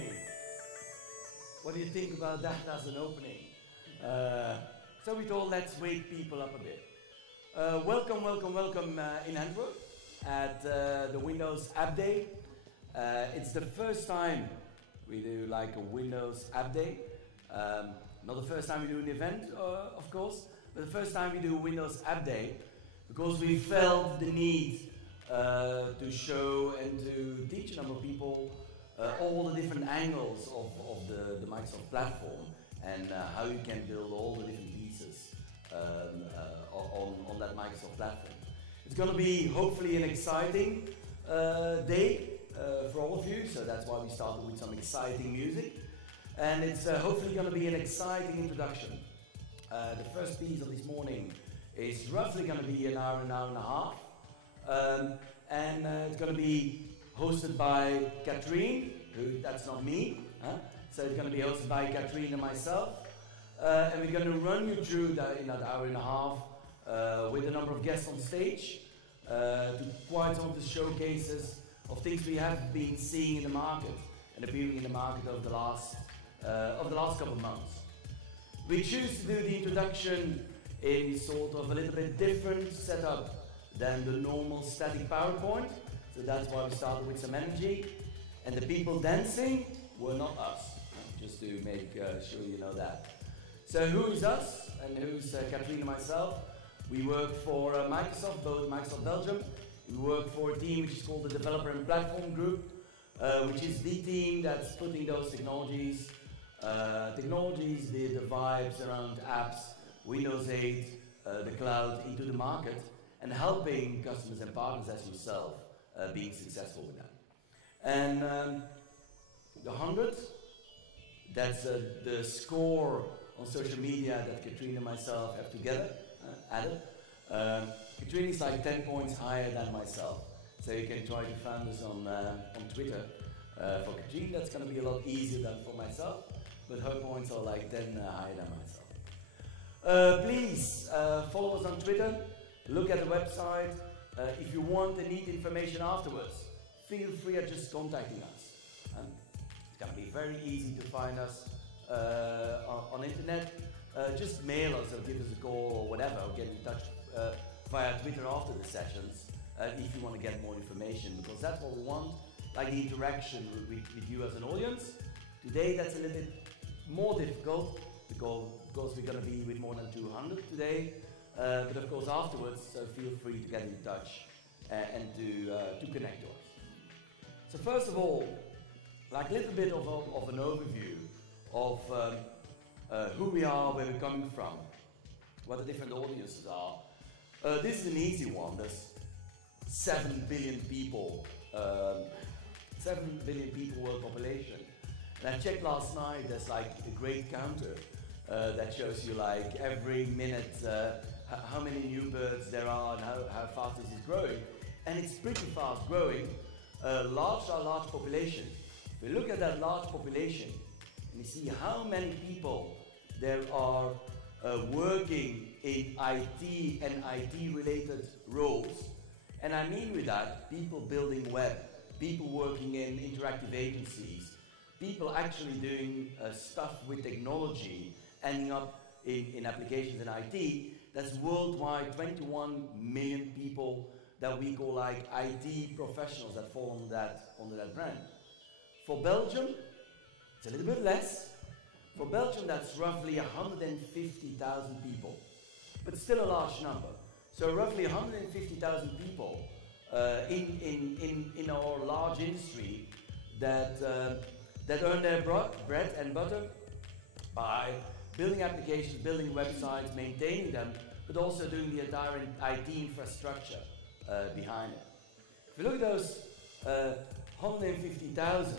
opening. What do you think about that as an opening? So we thought, let's wake people up a bit. Welcome in Antwerp at the Windows App Day. It's the first time we do like a Windows App Day. Not the first time we do an event, of course, but the first time we do a Windows App Day because we felt the need to show and to teach a number of people all the different angles of the Microsoft platform and how you can build all the different pieces on that Microsoft platform. It's going to be hopefully an exciting day for all of you, so that's why we started with some exciting music. And it's hopefully going to be an exciting introduction. The first piece of this morning is roughly going to be an hour and a half. And it's going to be hosted by Katrien, that's not me. So it's going to be hosted by Katrien and myself. And we're going to run you through that in that hour and a half with a number of guests on stage to quite some of the showcases of things we have been seeing in the market and appearing in the market over the last couple of months. We choose to do the introduction in sort of a little bit different setup than the normal static PowerPoint. So that's why we started with some energy. And the people dancing were not us, just to make sure you know that. So who is us and who's Katrien and myself? We work for Microsoft, both Microsoft Belgium. We work for a team which is called the Developer and Platform Group, which is the team that's putting those technologies, the vibes around apps, Windows 8, the cloud into the market, and helping customers and partners as yourself being successful with that. And the 100, that's the score on social media that Katrien and myself have together added. Katrien is like 10 points higher than myself. So you can try to find us on Twitter. For Katrien, that's going to be a lot easier than for myself, but her points are like 10 higher than myself. Please follow us on Twitter, look at the website. If you want and need information afterwards, feel free at just contacting us. It's going to be very easy to find us on internet. Just mail us or give us a call or whatever, or get in touch via Twitter after the sessions if you want to get more information, because that's what we want, like the interaction with you as an audience. Today that's a little bit more difficult because we're going to be with more than 200 today, but of course afterwards feel free to get in touch and to connect to us. So first of all, like a little bit of an overview of who we are, where we're coming from, what the different audiences are. This is an easy one. There's 7 billion people, 7 billion people world population. And I checked last night, there's like a great counter that shows you like every minute how many new birds there are and how fast this is growing. And it's pretty fast growing, large population. If we look at that large population and we see how many people there are working in IT and IT related roles, and I mean with that, people building web, people working in interactive agencies, people actually doing stuff with technology, ending up in applications in IT. That's worldwide 21 million people that we call like IT professionals that fall under that brand. For Belgium, it's a little bit less. For Belgium, that's roughly 150,000 people, but still a large number. So roughly 150,000 people in our large industry that earn their bread and butter by building applications, building websites, maintaining them, but also doing the entire IT infrastructure behind it. If you look at those 150,000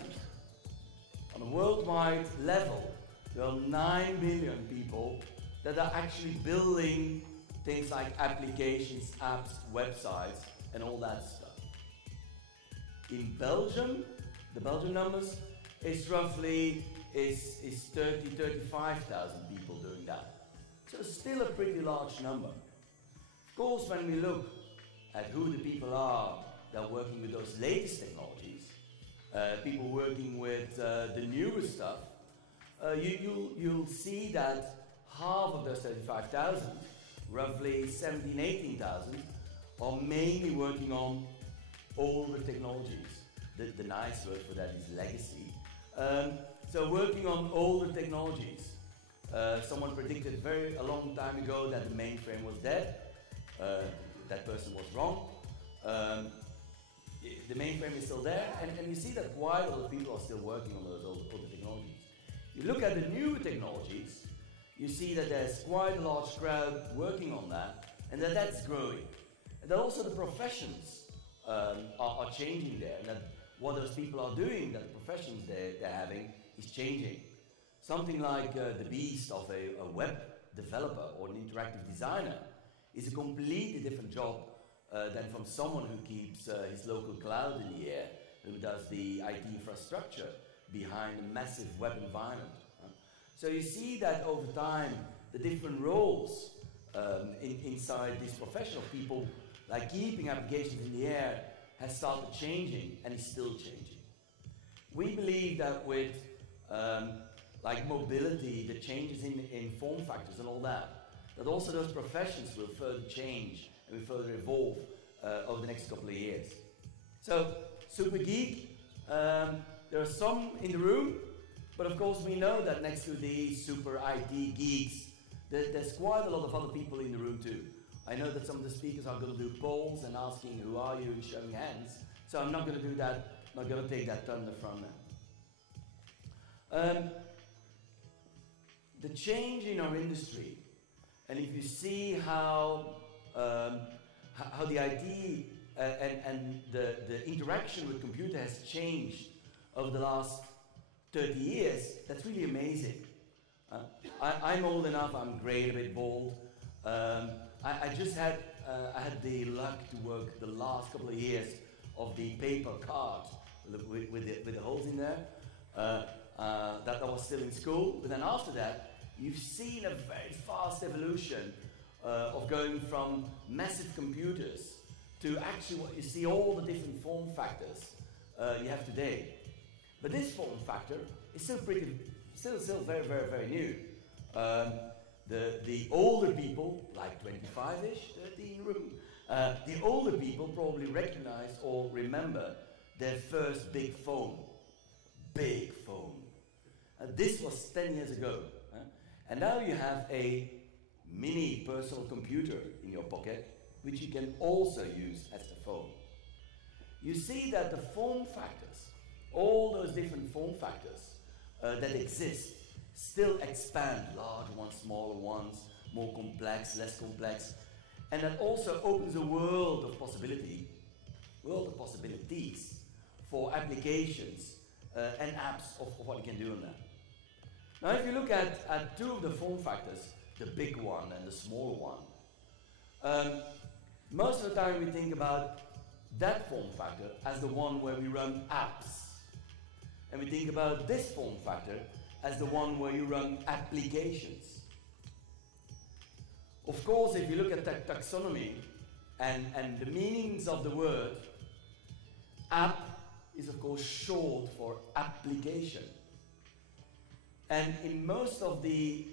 on a worldwide level, there are 9 billion people that are actually building things like applications, apps, websites, and all that stuff. In Belgium, the Belgian numbers is roughly 35,000 people doing that. So it's still a pretty large number. Of course, when we look at who the people are that are working with those latest technologies, people working with the newer stuff, you'll see that half of those 35,000, roughly 17, 18,000, are mainly working on older technologies. The nice word for that is legacy. So working on older technologies. Someone predicted a long time ago that the mainframe was dead. That person was wrong. The mainframe is still there, and you see that quite a lot of people are still working on those older technologies. You look at the new technologies, you see that there's quite a large crowd working on that, and that's growing. And that also the professions are changing there, and that what those people are doing, that the professions they're having, is changing. Something like the beast of a web developer or an interactive designer is a completely different job than from someone who keeps his local cloud in the air, who does the IT infrastructure behind a massive web environment. So you see that over time, the different roles inside this profession of people, like keeping applications in the air, has started changing and is still changing. We believe that with like mobility, the changes in form factors and all that also those professions will further change and will further evolve over the next couple of years. So, super geek, there are some in the room, but of course we know that next to these super IT geeks, there's quite a lot of other people in the room too. I know that some of the speakers are going to do polls and asking who are you and showing hands, so I'm not going to do that, I'm not going to take that thunder from them. The change in our industry, and if you see how the IT and the interaction with computer has changed over the last 30 years, that's really amazing. I'm old enough, I'm grey, a bit bald. I had the luck to work the last couple of years of the paper card with the holes in there. That I was still in school, but then after that, you've seen a very fast evolution of going from massive computers to actually what you see all the different form factors you have today. But this form factor is still very, very, very new. The older people, like 25-ish, 30 in the room, the older people probably recognize or remember their first big phone. Big phone. This was 10 years ago. And now you have a mini personal computer in your pocket, which you can also use as a phone. You see that the form factors, all those different form factors that exist, still expand, large ones, smaller ones, more complex, less complex, and that also opens a world of possibilities for applications and apps of what you can do on that. Now if you look at two of the form factors, the big one and the smaller one, most of the time we think about that form factor as the one where we run apps. And we think about this form factor as the one where you run applications. Of course, if you look at taxonomy and the meanings of the word, app is of course short for application. And in most of the,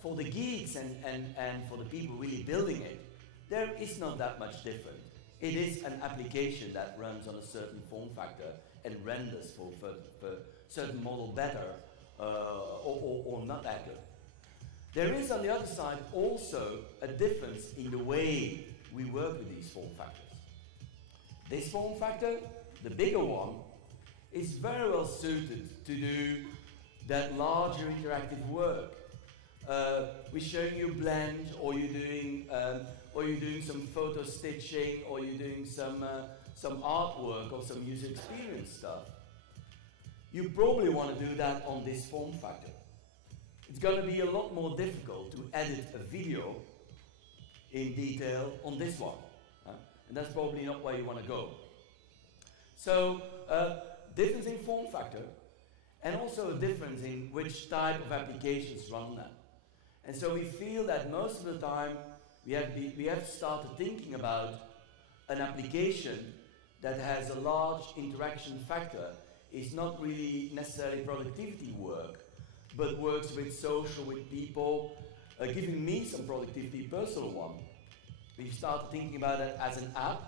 for the geeks and for the people really building it, there is not that much different. It is an application that runs on a certain form factor and renders for certain model better or not accurate. There is on the other side also a difference in the way we work with these form factors. This form factor, the bigger one, is very well suited to do that larger interactive work. We're showing you blend, or you're doing some photo stitching, or you're doing some artwork or some user experience stuff. You probably want to do that on this form factor. It's going to be a lot more difficult to edit a video in detail on this one. And that's probably not where you want to go. So, difference in form factor, and also a difference in which type of applications run that. And so we feel that most of the time we have started thinking about an application that has a large interaction factor is not really necessarily productivity work, but works with social, with people, giving me some productivity, personal one. We started thinking about it as an app,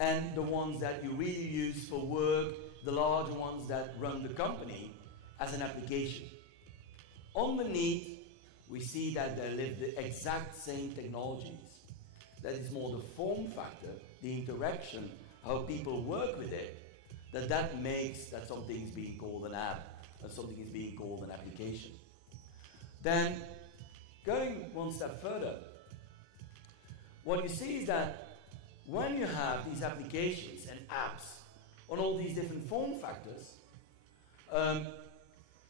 and the ones that you really use for work, the larger ones that run the company, as an application. Underneath, we see that they live the exact same technologies. That is more the form factor, the interaction, how people work with it, that makes that something is being called an app, and something is being called an application. Then, going one step further, what you see is that when you have these applications and apps on all these different form factors,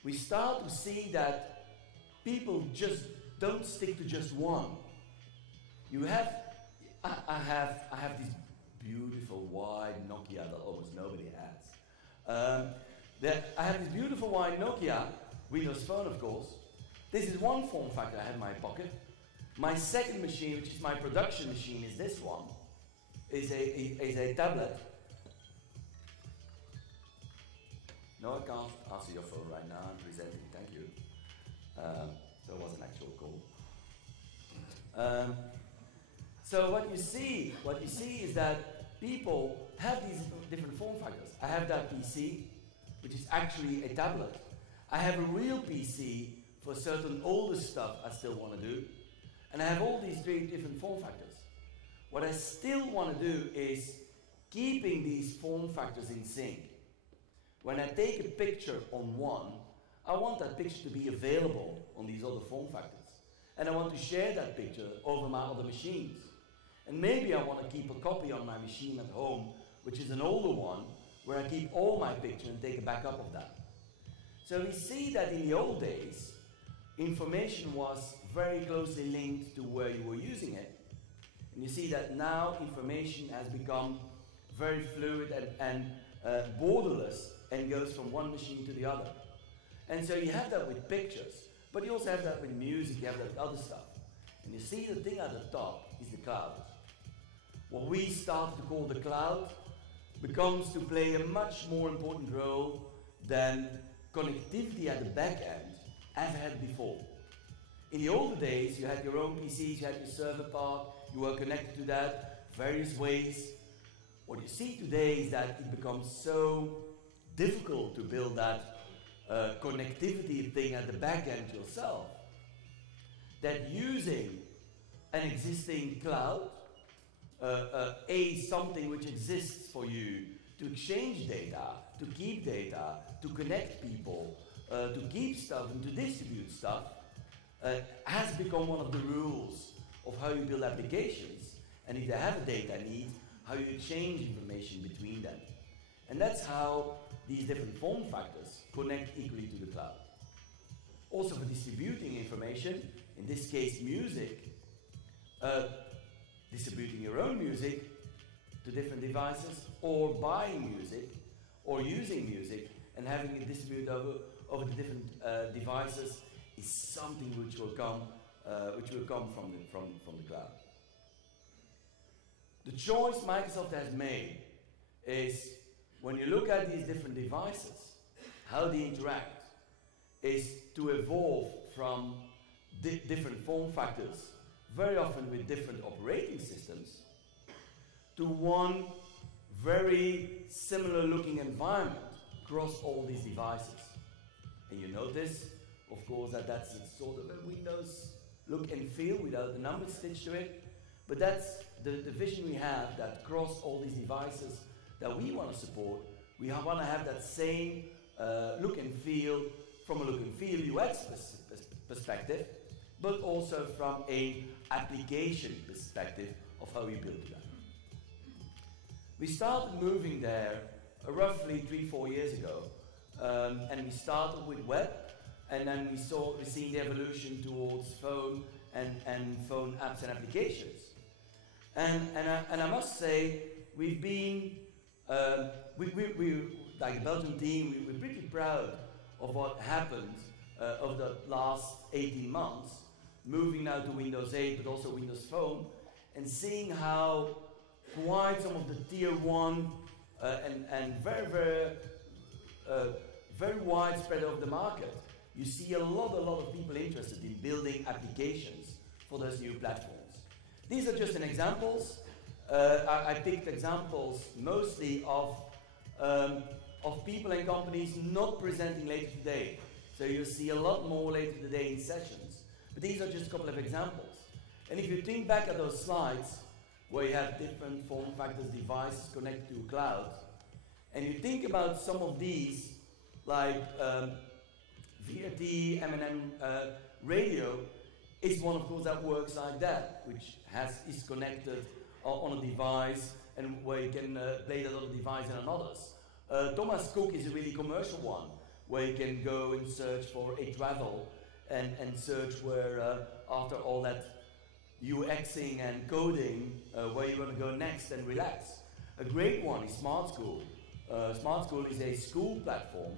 we start to see that people just don't stick to just one. You have, I have this beautiful wide Nokia that almost nobody has. I have this beautiful wide Nokia, Windows Phone of course. This is one form factor I have in my pocket. My second machine, which is my production machine, is this one. Is a tablet. No, I can't answer your phone right now. I'm presenting. Thank you. So it was an actual call. So what you see is that people have these different form factors. I have that PC, which is actually a tablet. I have a real PC for certain older stuff I still want to do. And I have all these three different form factors. What I still want to do is keeping these form factors in sync. When I take a picture on one, I want that picture to be available on these other form factors. And I want to share that picture over my other machines. And maybe I want to keep a copy on my machine at home, which is an older one, where I keep all my pictures and take a backup of that. So we see that in the old days, information was very closely linked to where you were using it. And you see that now information has become very fluid and borderless and goes from one machine to the other. And so you have that with pictures, but you also have that with music, you have that with other stuff. And you see the thing at the top is the cloud. What we start to call the cloud becomes to play a much more important role than connectivity at the back end ever had before. In the older days, you had your own PCs, you had your server part, you were connected to that various ways. What you see today is that it becomes so difficult to build that connectivity thing at the back end yourself, that using an existing cloud, something which exists for you to exchange data, to keep data, to connect people, to keep stuff and to distribute stuff, has become one of the rules of how you build applications. And if they have a data need, how you exchange information between them. And that's how these different form factors connect equally to the cloud. Also for distributing information, in this case music, distributing your own music to different devices, or buying music, or using music, and having it distributed over the different devices is something which will come from the cloud. The choice Microsoft has made is, when you look at these different devices, how they interact, is to evolve from different form factors, very often with different operating systems, to one very similar looking environment across all these devices. And you notice, of course, that that's sort of a Windows look and feel without the numbers stitched to it, but that's the vision we have, that across all these devices that we want to support, we want to have that same look and feel from a look and feel UX perspective, but also from a application perspective of how we build that. We started moving there roughly 3-4 years ago, and we started with web, and then we've seen the evolution towards phone and phone apps and applications. And I must say, we've been, we like the Belgian team, we're pretty proud of what happened over the last 18 months, moving now to Windows 8, but also Windows Phone, and seeing how quite some of the tier 1 and very, very very widespread of the market, you see a lot of people interested in building applications for those new platforms. These are just an examples. I picked examples mostly of people and companies not presenting later today. So you'll see a lot more later today in sessions. But these are just a couple of examples. And if you think back at those slides, where you have different form factors, devices connected to a cloud, and you think about some of these, like VRT, M&M radio, is one of course that works like that, which is connected on a device, and where you can play that other device and on others. Thomas Cook is a really commercial one, where you can go and search for a travel and search where after all that UXing and coding, where you want to go next and relax. A great one is Smart School. Smart School is a school platform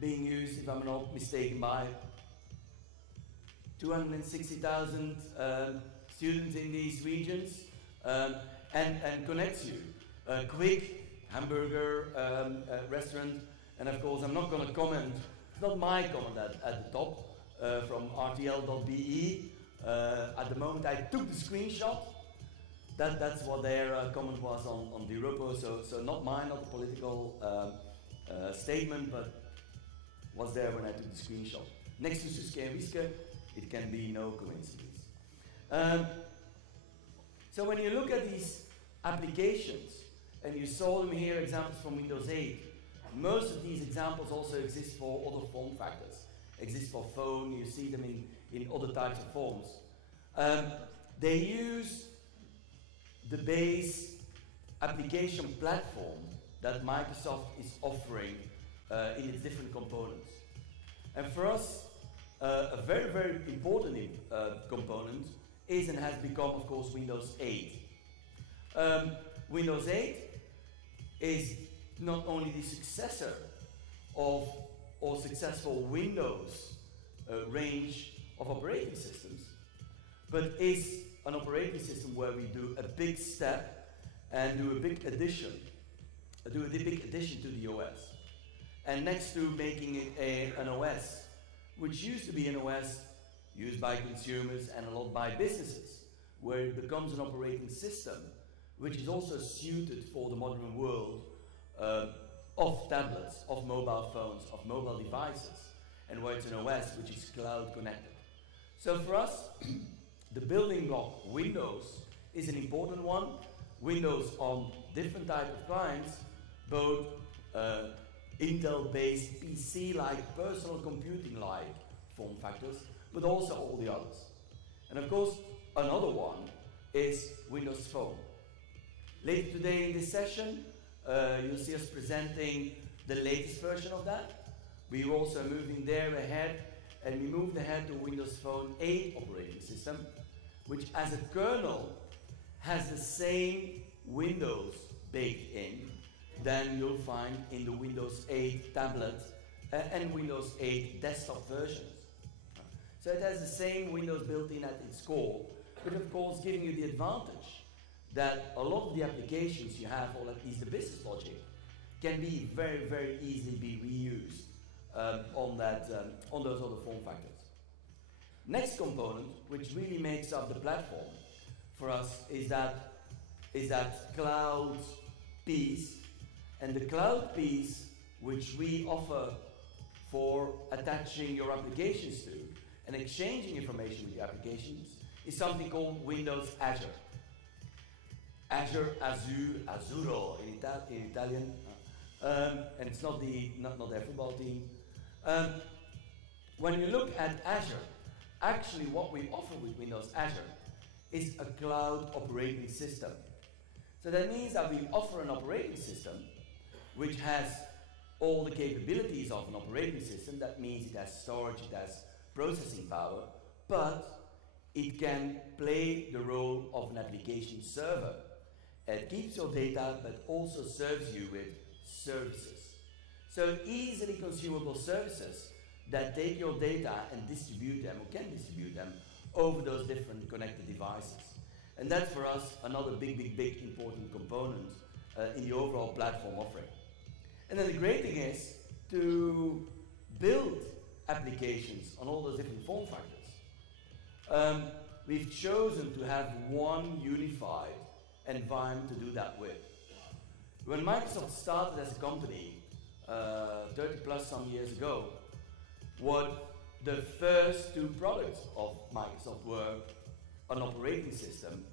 being used, if I'm not mistaken, by 260,000 students in these regions, and connects you. Quick hamburger restaurant, and of course I'm not going to comment, it's not my comment at the top, from rtl.be. At the moment I took the screenshot, that's what their comment was on the repo, so not mine, not a political statement, but was there when I took the screenshot. Next to Suske and Wiske, it can be no coincidence. So when you look at these applications, and you saw them here, examples from Windows 8, most of these examples also exist for other form factors. Exist for phone, you see them in other types of forms. They use the base application platform that Microsoft is offering in its different components. And for us, a very, very important component is and has become, of course, Windows 8. Windows 8 is not only the successor of or successful Windows range of operating systems, but is an operating system where we do a big step and do a big addition to the OS. And next to making it an OS, which used to be an OS used by consumers and a lot by businesses, where it becomes an operating system which is also suited for the modern world of tablets, of mobile phones, of mobile devices, and where it's an OS which is cloud connected. So for us, the building block Windows is an important one. Windows on different type of clients, both Intel-based PC-like, personal computing-like form factors, but also all the others. And of course, another one is Windows Phone. Later today in this session, you'll see us presenting the latest version of that. We're also moving there ahead, and we moved ahead to Windows Phone 8 operating system, which as a kernel has the same Windows baked in than you'll find in the Windows 8 tablet and Windows 8 desktop versions. So it has the same Windows built in at its core, but of course giving you the advantage that a lot of the applications you have, or at least the business logic, can be very, very easily be reused on those other form factors. Next component, which really makes up the platform for us, is that cloud piece, and the cloud piece which we offer for attaching your applications to and exchanging information with your applications is something called Windows Azure. Azure, Azzurro in Italian, and it's not their football team. When you look at Azure, actually what we offer with Windows Azure is a cloud operating system. So that means that we offer an operating system which has all the capabilities of an operating system. That means it has storage, it has processing power, but it can play the role of an application server. It keeps your data, but also serves you with services. So easily consumable services that take your data and distribute them, or can distribute them, over those different connected devices. And that's for us another big important component in the overall platform offering. And then the great thing is, to build applications on all those different form factors, we've chosen to have one unified environment to do that with. When Microsoft started as a company 30 plus some years ago, what the first two products of Microsoft were an operating system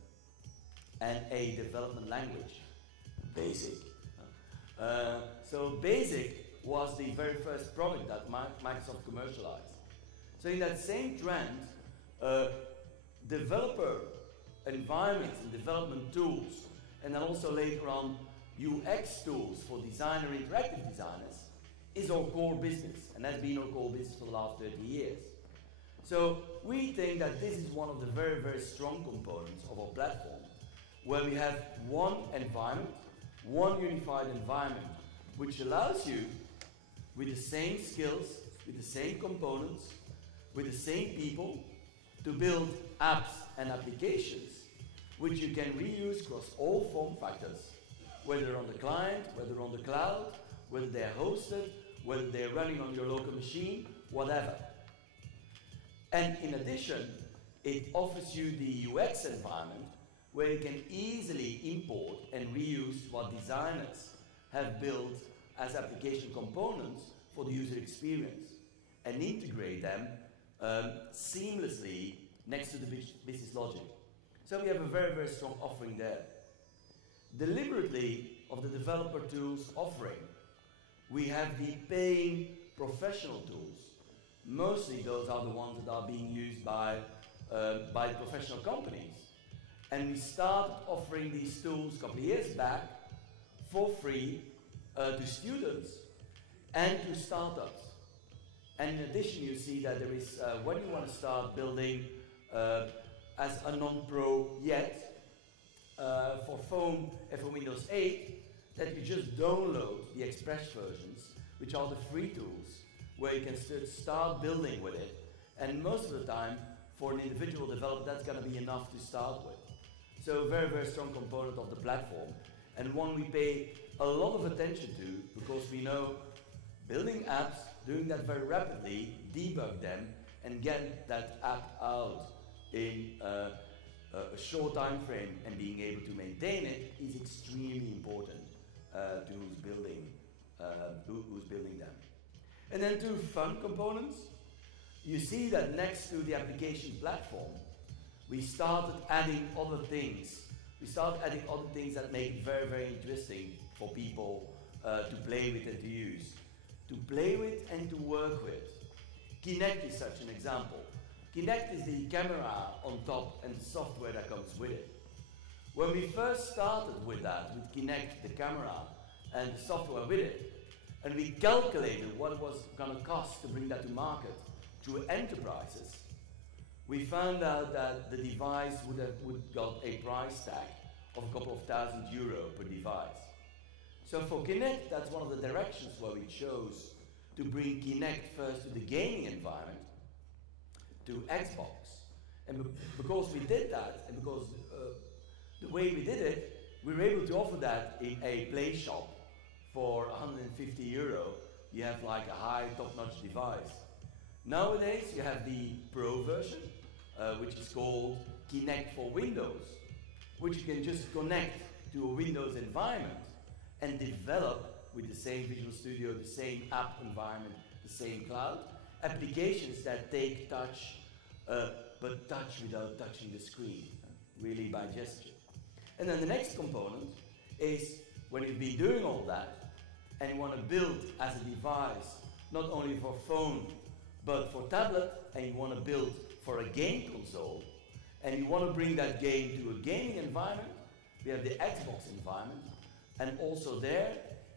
and a development language, BASIC. So BASIC was the very first product that Microsoft commercialized. So in that same trend, developer environments and development tools, and then also later on UX tools for designer interactive designers, is our core business, and has been our core business for the last 30 years. So we think that this is one of the very, very strong components of our platform, where we have one environment, one unified environment, which allows you, with the same skills, with the same components, with the same people, to build apps and applications which you can reuse across all form factors, whether on the client, whether on the cloud, whether they're hosted, whether they're running on your local machine, whatever. And in addition, it offers you the UX environment where you can easily import and reuse what designers have built as application components for the user experience and integrate them seamlessly next to the business logic. So we have a very, very strong offering there. Deliberately, of the developer tools offering, we have the paying professional tools. Mostly those are the ones that are being used by professional companies. And we started offering these tools a couple of years back for free to students and to startups. And in addition, you see that there is, when you want to start building as a non-pro yet, for phone and for Windows 8, that you just download the Express versions, which are the free tools, where you can start building with it. And most of the time, for an individual developer, that's going to be enough to start with. So a very, very strong component of the platform, and one we pay a lot of attention to, because we know building apps, doing that very rapidly, debug them, and get that app out in a short time frame and being able to maintain it is extremely important to who's building them. And then two fun components. You see that next to the application platform, we started adding other things. We started adding other things that make it very, very interesting for people to play with and to use. To play with and to work with. Kinect is such an example. Kinect is the camera on top and the software that comes with it. When we first started with that, with Kinect, the camera, and the software with it, and we calculated what it was going to cost to bring that to market to enterprises, we found out that the device would got a price tag of a couple of €1,000 per device. So for Kinect, that's one of the directions where we chose to bring Kinect first to the gaming environment, to Xbox. And because we did that, and because the way we did it, we were able to offer that in a Play Shop for €150. You have like a high top-notch device. Nowadays, you have the Pro version, which is called Kinect for Windows, which you can just connect to a Windows environment and develop with the same Visual Studio, the same app environment, the same cloud, applications that take touch, but touch without touching the screen, really by gesture. And then the next component is when you've been doing all that and you want to build as a device, not only for phone, but for tablet, and you want to build for a game console, and you want to bring that game to a gaming environment, we have the Xbox environment, and also there,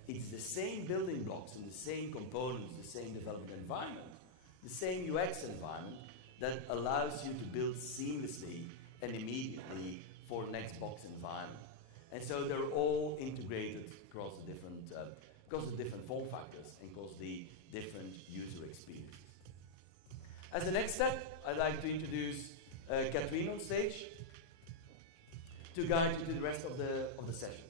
it's the same building blocks and the same components, the same development environment, the same UX environment that allows you to build seamlessly and immediately for an Xbox environment. And so they're all integrated across the different form factors and across the different user experiences. As the next step, I'd like to introduce Katrien on stage to guide you to the rest of the session.